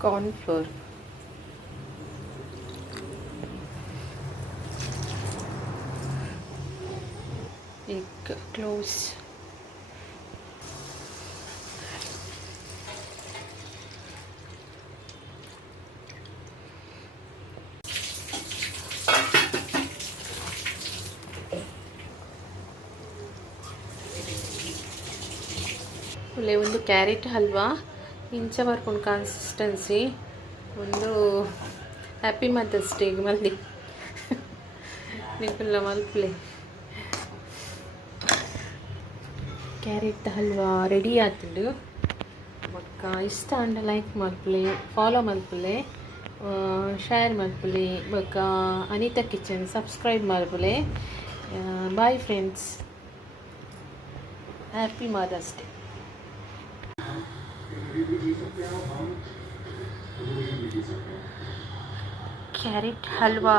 corn flour, egg cloves, ಒಂದು carrot halwa ಇಂಚ ಬರ್ಕೊಂಡು ಕನ್ಸಿಸ್ಟೆನ್ಸಿ ಒಂದು ಹ್ಯಾಪಿ ಮದರ್ಸ್ ಡೇಗೆ ಮಲ್ದಿ ನಿಕ್ಕುಲ್ಲ ಮಲ್ಪಲೆ ಕ್ಯಾರೆಟ್ ಹಲ್ವಾ ರೆಡಿ ಆತುಂಡು ಬೊಕ್ಕ ಇಷ್ಟ ಅಂಡ ಲೈಕ್ ಮಲ್ಪಲೆ ಫಾಲೋ ಮಲ್ಪಲೆ ಶೇರ್ ಮಲ್ಪಲೆ ಬೊಕ್ಕ ಅನಿತಾ ಕಿಚನ್ ಸಬ್ಸ್ಕ್ರೈಬ್ ಮಲ್ಪಲೆ bye friends happy Mother's Day carrot halwa